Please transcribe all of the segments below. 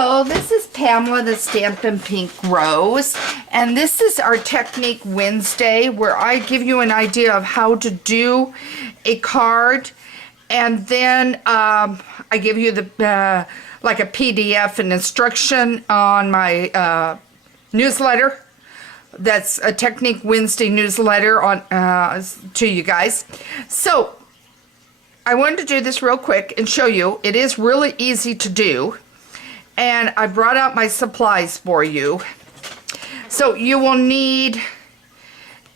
Hello, this is Pamela, the Stampin' Pink Rose, and this is our Technique Wednesday where I give you an idea of how to do a card, and then I give you the like a PDF and instruction on my newsletter. That's a Technique Wednesday newsletter on to you guys. So I wanted to do this real quick and show you. It is really easy to do. And I brought out my supplies for you. So you will need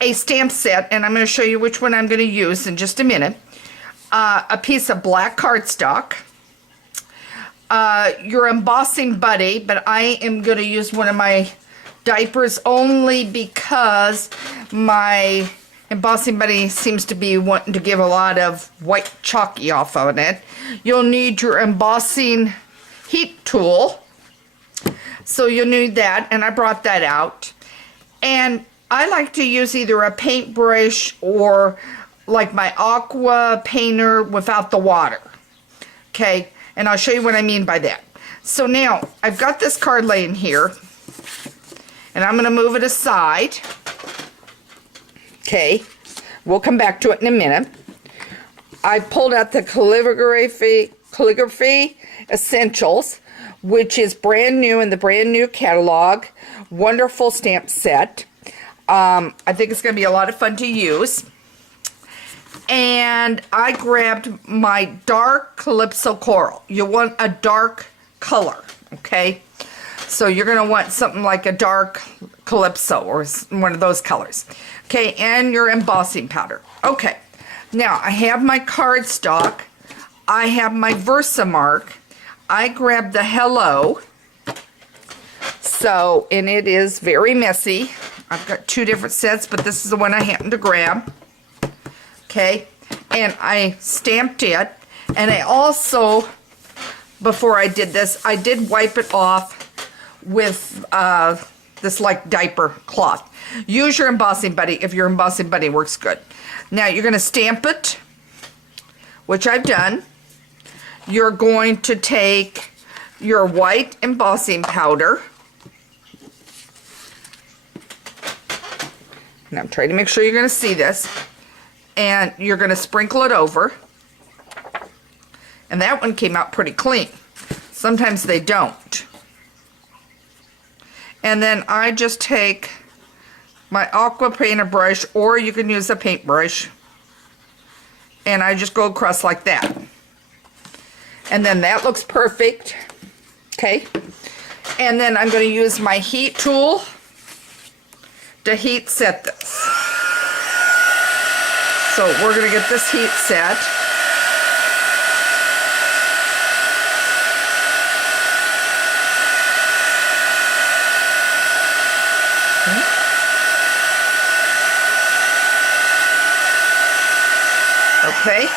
a stamp set, and I'm going to show you which one I'm going to use in just a minute. A piece of black cardstock. Your embossing buddy, but I am going to use one of my diapers only because my embossing buddy seems to be wanting to give a lot of white chalky off on it. You'll need your embossing heat tool, so you'll need that, and I brought that out. And I like to use either a paintbrush or like my aqua painter without the water. Okay, and I'll show you what I mean by that. So now I've got this card laying here, and I'm going to move it aside. Okay, we'll come back to it in a minute. I pulled out the calligraphy Essentials, which is brand new in the brand new catalog. Wonderful stamp set. I think it's going to be a lot of fun to use. And I grabbed my dark Calypso Coral. You want a dark color, okay? So you're going to want something like a dark Calypso or one of those colors. Okay, and your embossing powder. Okay, now I have my cardstock. I have my Versamark. I grabbed the Hello. So, and it is very messy. I've got two different sets, but this is the one I happened to grab. Okay, and I stamped it. And I also, before I did this, I did wipe it off with this like diaper cloth. Use your embossing buddy if your embossing buddy works good. Now you're going to stamp it, which I've done. You're going to take your white embossing powder. And I'm trying to make sure you're going to see this. And you're going to sprinkle it over. And that one came out pretty clean. Sometimes they don't. And then I just take my aqua painter brush, or you can use a paintbrush. And I just go across like that. And then that looks perfect. Okay. And then I'm going to use my heat tool to heat set this. So we're going to get this heat set. Okay.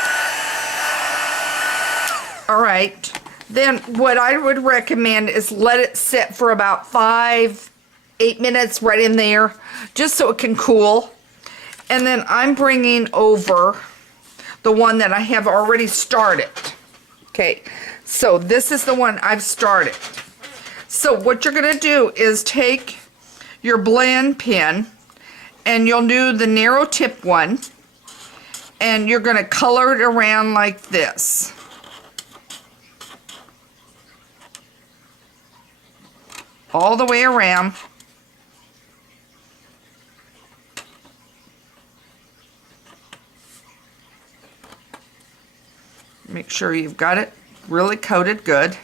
All right. Then what I would recommend is let it sit for about 5-8 minutes right in there, just so it can cool. And then I'm bringing over the one that I have already started. Okay. So this is the one I've started. So what you're going to do is take your blend pen, and you'll do the narrow tip one, and you're going to color it around like this. All the way around. Make sure you've got it really coated good.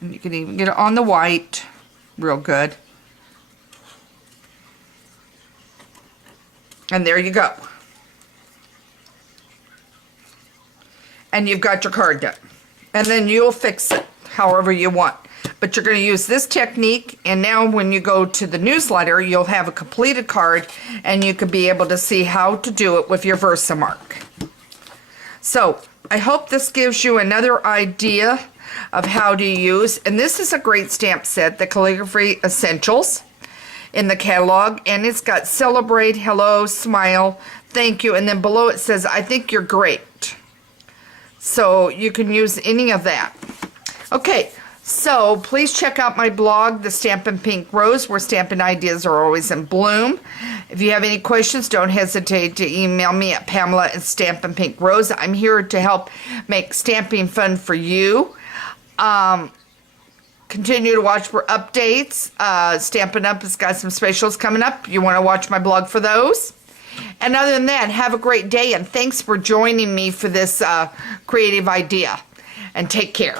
And you can even get it on the white real good. And there you go. And you've got your card done. And then you'll fix it however you want. But you're going to use this technique, and now when you go to the newsletter, you'll have a completed card, and you can be able to see how to do it with your Versamark. So I hope this gives you another idea of how to use, and this is a great stamp set, the Calligraphy Essentials in the catalog, and it's got Celebrate, Hello, Smile, Thank you. And then below it says, I think you're great. So you can use any of that. Okay, so please check out my blog, The Stampin' Pink Rose, where stamping ideas are always in bloom. If you have any questions, don't hesitate to email me at Pamela@Stampin'Pink Rose. I'm here to help make stamping fun for you. Continue to watch for updates. Stampin' Up! Has got some specials coming up. You want to watch my blog for those. And other than that, have a great day, and thanks for joining me for this creative idea. And take care.